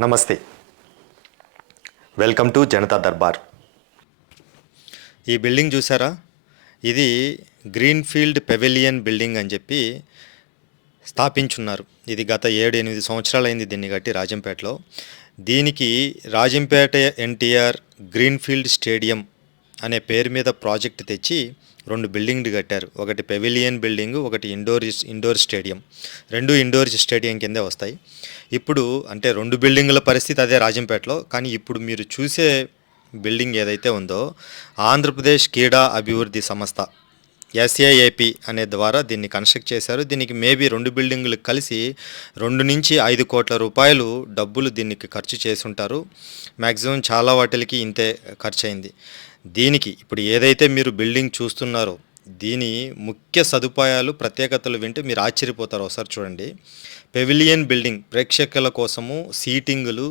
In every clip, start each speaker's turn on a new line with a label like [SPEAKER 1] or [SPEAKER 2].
[SPEAKER 1] నమస్తే. Welcome to Janata Darbar
[SPEAKER 2] ఈ building చూసారా? ఇది గ్రీన్ఫీల్డ్ పెవిలియన్ బిల్డింగ్ అని చెప్పి స్థాపించున్నారు. ఇది గత ఏడు ఎనిమిది సంవత్సరాలైంది దీన్ని కట్టి రాజంపేటలో. దీనికి రాజంపేట ఎన్టీఆర్ గ్రీన్ఫీల్డ్ స్టేడియం అనే పేరు మీద ప్రాజెక్ట్ తెచ్చి రెండు బిల్డింగ్లు కట్టారు. ఒకటి పెవిలియన్ బిల్డింగ్ ఒకటి ఇండోర్ ఇండోర్ స్టేడియం. రెండు ఇండోర్ స్టేడియం కిందే వస్తాయి. ఇప్పుడు అంటే రెండు బిల్డింగుల పరిస్థితి అదే రాజంపేటలో. కానీ ఇప్పుడు మీరు చూసే బిల్డింగ్ ఏదైతే ఉందో ఆంధ్రప్రదేశ్ క్రీడా అభివృద్ధి సంస్థ ఎస్ఏఏపి అనే ద్వారా దీన్ని కన్స్ట్రక్ట్ చేశారు. దీనికి మేబీ రెండు బిల్డింగులు కలిసి రెండు నుంచి ఐదు కోట్ల రూపాయలు డబ్బులు దీనికి ఖర్చు చేసి ఉంటారు. మ్యాక్సిమం చాలా వాటికి ఇంతే ఖర్చు అయింది దీనికి ఇప్పుడు ఏదైతే మీరు బిల్డింగ్ చూస్తున్నారో దీని ముఖ్య సదుపాయాలు ప్రత్యేకతలు వింటే మీరు ఆశ్చర్యపోతారు ఒకసారి చూడండి. పెవిలియన్ బిల్డింగ్ ప్రేక్షకుల కోసము సీటింగులు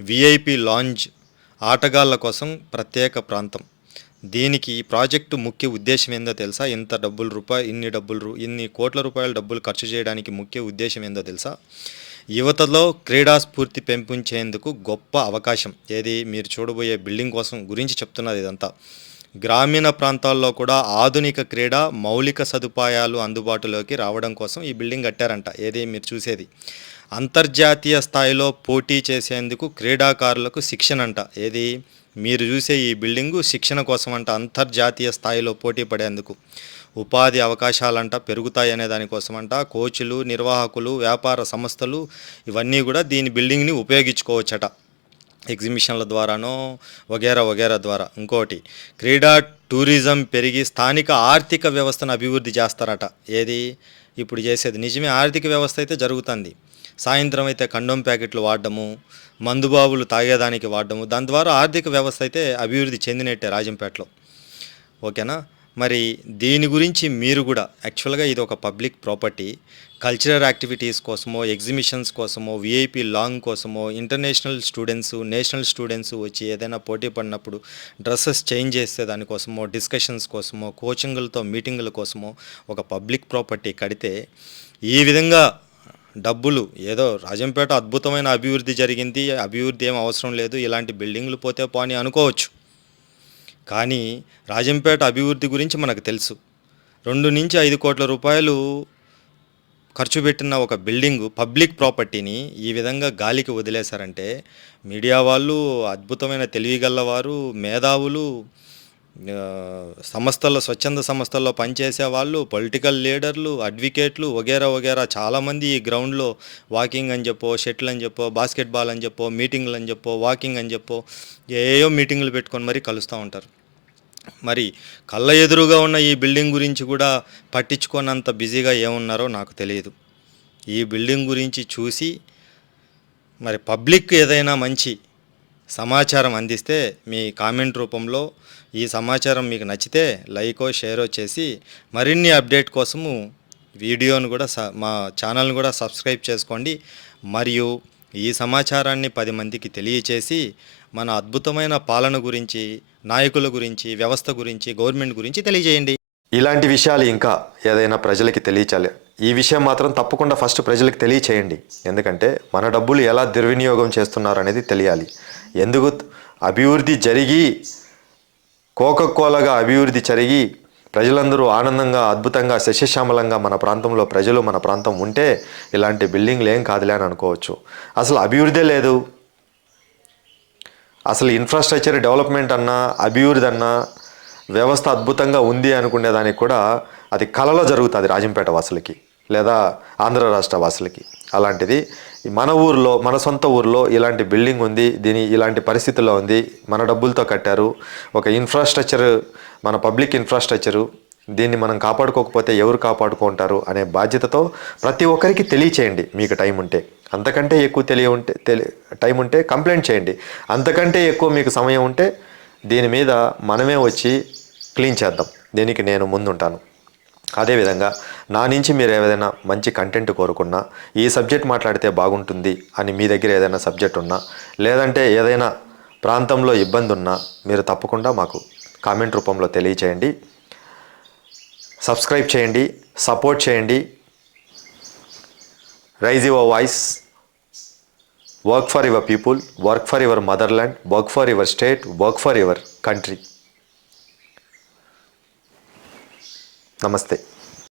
[SPEAKER 2] విఐపి లాంజ్ ఆటగాళ్ళ కోసం ప్రత్యేక ప్రాంతం. దీనికి ఈ ప్రాజెక్టు ముఖ్య ఉద్దేశం ఏందో తెలుసా? ఇంత డబ్బులు రూపాయలు ఇన్ని డబ్బులు ఇన్ని కోట్ల రూపాయల డబ్బులు ఖర్చు చేయడానికి ముఖ్య ఉద్దేశం ఏందో తెలుసా? యువతలో క్రీడా స్ఫూర్తి పెంపొంచేందుకు గొప్ప అవకాశం. ఏది? మీరు చూడబోయే బిల్డింగ్ కోసం గురించి చెప్తున్నది ఇదంతా. గ్రామీణ ప్రాంతాల్లో కూడా ఆధునిక క్రీడా మౌలిక సదుపాయాలు అందుబాటులోకి రావడం కోసం ఈ బిల్డింగ్ కట్టారంట. ఏది? మీరు చూసేది. అంతర్జాతీయ స్థాయిలో పోటీ చేసేందుకు క్రీడాకారులకు శిక్షణ అంట ఏది? మీరు చూసే ఈ బిల్డింగు శిక్షణ కోసం అంట అంతర్జాతీయ స్థాయిలో పోటీ పడేందుకు ఉపాధి అవకాశాలంట పెరుగుతాయి అనే దానికోసమంట కోచ్లు నిర్వాహకులు వ్యాపార సంస్థలు ఇవన్నీ కూడా దీని బిల్డింగ్ని ఉపయోగించుకోవచ్చట. ఎగ్జిబిషన్ల ద్వారానో వగేరా వగేరా ద్వారా. ఇంకోటి క్రీడా టూరిజం పెరిగి స్థానిక ఆర్థిక వ్యవస్థను అభివృద్ధి చేస్తారట. ఏది? ఇప్పుడు చేసేది నిజమే ఆర్థిక వ్యవస్థ అయితే జరుగుతుంది. సాయంత్రం అయితే కండోమ్ ప్యాకెట్లు వాడడము మందుబాబులు తాగేదానికి వాడడము దాని ద్వారా ఆర్థిక వ్యవస్థ అయితే అభివృద్ధి చెందినట్టే రాజంపేటలో. ఓకేనా? మరి దీని గురించి మీరు కూడా యాక్చువల్గా ఇది ఒక పబ్లిక్ ప్రాపర్టీ. కల్చరల్ యాక్టివిటీస్ కోసమో ఎగ్జిబిషన్స్ కోసమో విఐపి లాంగ్ కోసమో ఇంటర్నేషనల్ స్టూడెంట్స్ నేషనల్ స్టూడెంట్స్ వచ్చి ఏదైనా పోటీ పడినప్పుడు డ్రెస్సెస్ చేంజ్ చేస్తే దానికోసమో డిస్కషన్స్ కోసమో కోచింగ్లతో మీటింగుల కోసమో ఒక పబ్లిక్ ప్రాపర్టీ కడితే ఈ విధంగా డబ్బులు ఏదో రాజంపేట అద్భుతమైన అభివృద్ధి జరిగింది అభివృద్ధి ఏం అవసరం లేదు ఇలాంటి బిల్డింగ్లు పోతే పోని అనుకోవచ్చు. కానీ రాజంపేట అభివృద్ధి గురించి మనకు తెలుసు. రెండు నుంచి ఐదు కోట్ల రూపాయలు ఖర్చు పెట్టిన ఒక బిల్డింగు పబ్లిక్ ప్రాపర్టీని ఈ విధంగా గాలికి వదిలేశారంటే మీడియా వాళ్ళు అద్భుతమైన తెలివిగలవారు మేధావులు సంస్థల్లో స్వచ్ఛంద సంస్థల్లో పనిచేసే వాళ్ళు పొలిటికల్ లీడర్లు అడ్వకేట్లు వగేరా వగేరా చాలామంది ఈ గ్రౌండ్లో వాకింగ్ అని చెప్పో షటిల్ అని చెప్పో బాస్కెట్బాల్ అని చెప్పో మీటింగ్లు అని చెప్పో వాకింగ్ అని చెప్పో ఏయో మీటింగ్లు పెట్టుకొని మరీ కలుస్తూ ఉంటారు. మరి కళ్ళ ఎదురుగా ఉన్న ఈ బిల్డింగ్ గురించి కూడా పట్టించుకోనంత బిజీగా ఏమున్నారో నాకు తెలియదు. ఈ బిల్డింగ్ గురించి చూసి మరి పబ్లిక్ ఏదైనా మంచి సమాచారం అందిస్తే మీ కామెంట్ రూపంలో ఈ సమాచారం మీకు నచ్చితే లైకో షేరో చేసి మరిన్ని అప్డేట్ కోసము వీడియోను కూడా స మా ఛానల్ని కూడా సబ్స్క్రైబ్ చేసుకోండి. మరియు ఈ సమాచారాన్ని పది మందికి తెలియచేసి మన అద్భుతమైన పాలన గురించి నాయకుల గురించి వ్యవస్థ గురించి గవర్నమెంట్ గురించి తెలియజేయండి.
[SPEAKER 1] ఇలాంటి విషయాలు ఇంకా ఏదైనా ప్రజలకి తెలియచాలి. ఈ విషయం మాత్రం తప్పకుండా ఫస్ట్ ప్రజలకు తెలియచేయండి. ఎందుకంటే మన డబ్బులు ఎలా దుర్వినియోగం చేస్తున్నారు అనేది తెలియాలి. ఎందుకు అభివృద్ధి జరిగి కోకకోలగా అభివృద్ధి జరిగి ప్రజలందరూ ఆనందంగా అద్భుతంగా శశశ్యామలంగా మన ప్రాంతంలో ప్రజలు మన ప్రాంతం ఉంటే ఇలాంటి బిల్డింగ్లు ఏం కాదులే అని అనుకోవచ్చు. అసలు అభివృద్ధే లేదు. అసలు ఇన్ఫ్రాస్ట్రక్చర్ డెవలప్మెంట్ అన్నా అభివృద్ధి అన్నా వ్యవస్థ అద్భుతంగా ఉంది అనుకునే దానికి కూడా అది కలలో జరుగుతుంది రాజంపేట వాసులకి లేదా ఆంధ్ర రాష్ట్ర వాసులకి. అలాంటిది మన ఊర్లో మన సొంత ఊర్లో ఇలాంటి బిల్డింగ్ ఉంది దీని ఇలాంటి పరిస్థితుల్లో ఉంది. మన డబ్బులతో కట్టారు. ఒక ఇన్ఫ్రాస్ట్రక్చర్ మన పబ్లిక్ ఇన్ఫ్రాస్ట్రక్చరు దీన్ని మనం కాపాడుకోకపోతే ఎవరు కాపాడుకుంటారు అనే బాధ్యతతో ప్రతి ఒక్కరికి తెలియచేయండి మీకు టైం ఉంటే. అంతకంటే ఎక్కువ తెలియ ఉంటే తెలి టైం ఉంటే కంప్లైంట్ చేయండి. అంతకంటే ఎక్కువ మీకు సమయం ఉంటే దీని మీద మనమే వచ్చి క్లీన్ చేద్దాం. దీనికి నేను ముందుంటాను. అదేవిధంగా నా నుంచి మీరు ఏదైనా మంచి కంటెంట్ కోరుకున్నా ఈ సబ్జెక్ట్ మాట్లాడితే బాగుంటుంది అని మీ దగ్గర ఏదైనా సబ్జెక్ట్ ఉన్నా లేదంటే ఏదైనా ప్రాంతంలో ఇబ్బంది ఉన్నా మీరు తప్పకుండా మాకు కామెంట్ రూపంలో తెలియచేయండి. సబ్స్క్రైబ్ చేయండి సపోర్ట్ చేయండి. Raise your voice work for your people work for your motherland work for your state work for your country నమస్తే.